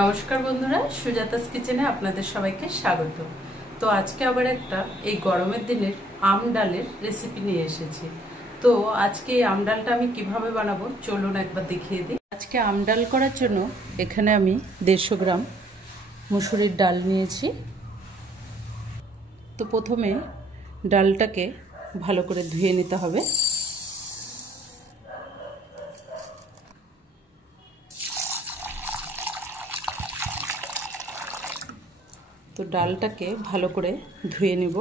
নমস্কার বন্ধুরা, সুজাতাস কিচেনে আপনাদের সবাইকে স্বাগত। তো আজকে আবার একটা এই গরমের দিনের আম ডালের রেসিপি নিয়ে এসেছি। তো আজকে এই আম ডালটা আমি কিভাবে বানাবো চলুন একবার দেখিয়ে দিই। আজকে আম ডাল করার জন্য এখানে আমি 150 গ্রাম মুসুরির ডাল নিয়েছি। তো প্রথমে ডালটাকে ভালো করে ধুয়ে নিতে হবে। তো ডালটাকে ভালো করে ধুয়ে নেব।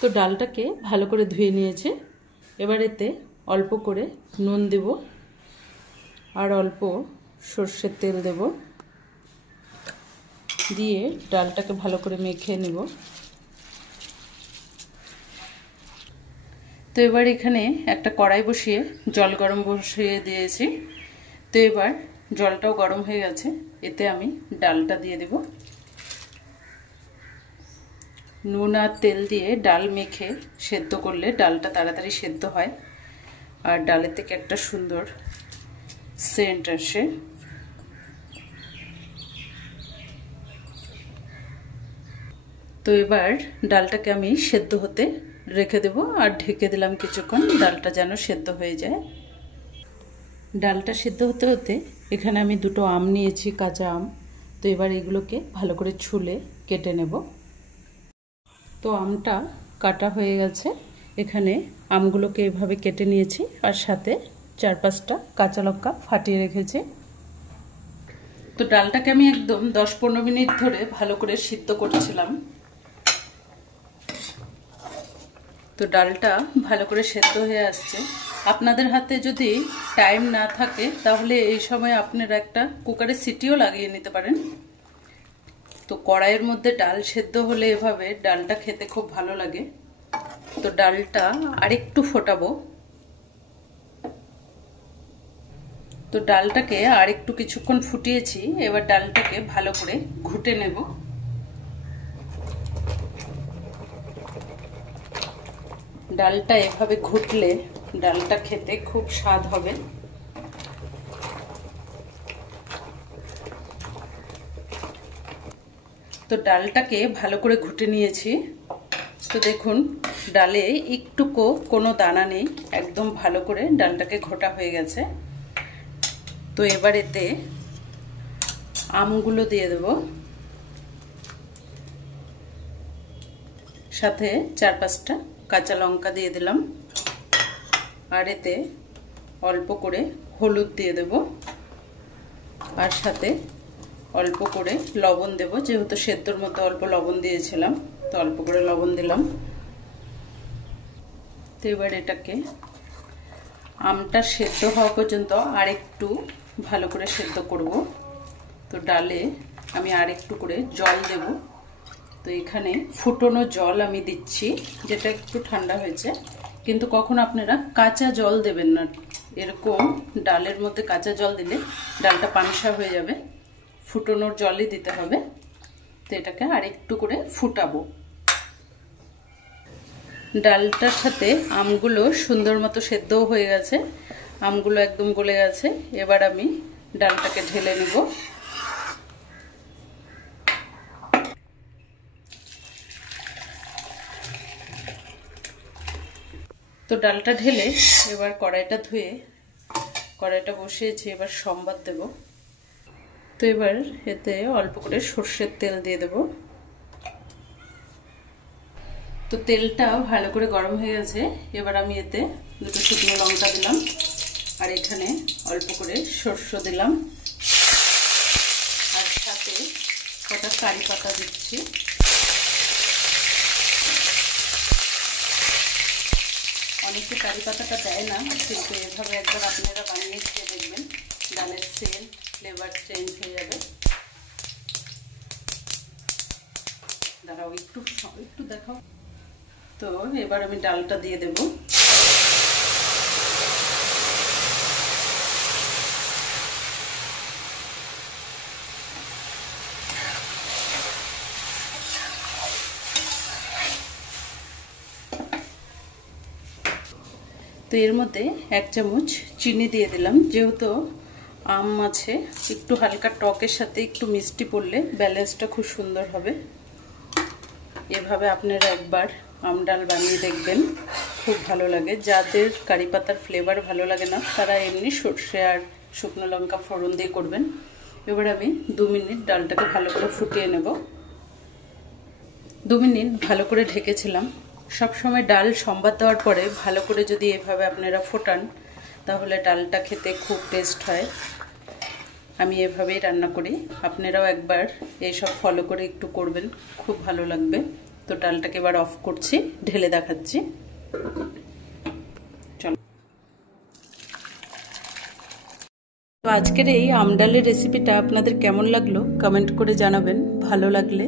তো ডালটাকে ভালো করে ধুয়ে নিয়েছে। এবার এতে অল্প করে নুন দেব আর অল্প সর্ষের তেল দেব, দিয়ে ডালটাকে ভালো করে মেখে নেব। তো এবার এখানে একটা কড়াই বসিয়ে জল গরম বসিয়ে দিয়েছি। তো এবার জলটাও গরম হয়ে গেছে, এতে আমি ডালটা দিয়ে দেব। নুন আর তেল দিয়ে ডাল মেখে সেদ্ধ করলে ডালটা তাড়াতাড়ি সেদ্ধ হয় আর ডালের থেকে একটা সুন্দর সেন্ট আসে। তো এবার ডালটাকে আমি সেদ্ধ হতে রেখে দেব আর ঢেকে দিলাম কিছুক্ষণ, ডালটা যেন সেদ্ধ হয়ে যায়। ডালটা সেদ্ধ হতে হতে এখানে আমি দুটো আম নিয়েছি, কাঁচা আম। তো এবার এগুলোকে ভালো করে ছুলে কেটে নেব। তো আমটা কাটা হয়ে গেছে, এখানে আমগুলোকে এভাবে কেটে নিয়েছি আর সাথে 4-5টা কাঁচা লঙ্কা ফাটিয়ে রেখেছি। তো ডালটাকে আমি একদম 10-15 মিনিট ধরে ভালো করে সিদ্ধ করছিলাম। তো ডালটা ভালো করে সেদ্ধ হয়ে আসছে। আপনাদের হাতে যদি টাইম না থাকে তাহলে এই সময় আপনারা একটা কুকারে সিটিও লাগিয়ে নিতে পারেন। তো কড়াইয়ের মধ্যে ডাল সেদ্ধ হলে এভাবে ডালটা খেতে খুব ভালো লাগে। তো ডালটা আরেকটু ফোটাবো। তো ডালটাকে আরেকটু কিছুক্ষণ ফুটিয়েছি, এবার ডালটাকে ভালো করে ঘুটে নেব। ডালটা এভাবে ঘুটলে ডালটা খেতে খুব স্বাদ হবে। তো ডালটাকে ভালো করে ঘুটে নিয়েছি। তো দেখুন ডালে একটুকু কোনো দানা নেই, একদম ভালো করে ডালটাকে ঘোটা হয়ে গেছে। তো এবার এতে আমগুলো দিয়ে দেব, সাথে 4-5টা কাঁচা লঙ্কা দিয়ে দিলাম আর এতে অল্প করে হলুদ দিয়ে দেব আর সাথে অল্প করে লবণ দেব, যেহেতু সেদ্ধর মতো অল্প লবণ দিয়েছিলাম তো অল্প করে লবণ দিলাম। তো এবার এটাকে আমটা সেদ্ধ হওয়া পর্যন্ত আরেকটু ভালো করে সেদ্ধ করব। তো ডালে আমি আরেকটু করে জল দেব। তো এখানে ফুটনো জল আমি দিচ্ছি, যেটা একটু ঠান্ডা হয়েছে, কিন্তু কখনো আপনারা কাঁচা জল দেবেন না। এরকম ডালের মধ্যে কাঁচা জল দিলে ডালটা পানসা হয়ে যাবে, ফুটনোর জলই দিতে হবে। তো এটাকে আরেকটু করে ফুটাবো। ডালটার সাথে আমগুলো সুন্দর মতো সেদ্ধও হয়ে গেছে, আমগুলো একদম গলে গেছে। এবার আমি ডালটাকে ঢেলে নেব। তো ডালটা ঢেলে এবার কড়াইটা ধুয়ে কড়াইটা বসিয়েছি, এবার সম্বাদ দেব। তো এবার এতে অল্প করে সর্ষের তেল দিয়ে দেব। তো তেলটা ভালো করে গরম হয়ে গেছে, এবার আমি এতে দুটো শুকনো লঙ্কা দিলাম আর এখানে অল্প করে সর্ষে দিলাম আর সাথে কটা কারি পাতা দিচ্ছি। অনেকে কারি পাতাটা দেয় না, কিন্তু এভাবে একবার আপনারা বানিয়ে খেয়ে দেখবেন, ডালের সেন্ট ফ্লেভার চেঞ্জ হয়ে যাবে। দাঁড়াও একটু দেখাও। তো এবার আমি ডালটা দিয়ে দেব। তো এর মধ্যে 1 চামচ চিনি দিয়ে দিলাম। যেহেতু আম আছে, একটু হালকা টকের সাথে একটু মিষ্টি পড়লে ব্যালেন্সটা খুব সুন্দর হবে। এভাবে আপনারা একবার আম ডাল বানিয়ে দেখবেন, খুব ভালো লাগে। যাদের কারি পাতার ফ্লেভার ভালো লাগে না তারা এমনি সরষে আর শুকনো লঙ্কা ফোড়ন দিয়ে করবেন। এবার আমি 2 মিনিট ডালটাকে ভালো করে ফুটিয়ে নেব। 2 মিনিট ভালো করে ঢেকেছিলাম। সব সময় ডাল সম্বাদ দেওয়ার পরে ভালো করে যদি এভাবে আপনারা ফোটান তাহলে ডালটা খেতে খুব টেস্ট হয়। আমি এভাবেই রান্না করি, আপনারাও একবার এইসব ফলো করে একটু করবেন, খুব ভালো লাগবে। তো ডালটাকে এবার অফ করছি, ঢেলে দেখাচ্ছি। চলো, তো আজকের এই আম ডালের রেসিপিটা আপনাদের কেমন লাগলো কমেন্ট করে জানাবেন। ভালো লাগলে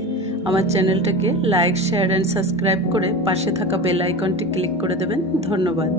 আমার চ্যানেলটাকে লাইক, শেয়ার অ্যান্ড সাবস্ক্রাইব করে পাশে থাকা বেল আইকনটি ক্লিক করে দেবেন। ধন্যবাদ।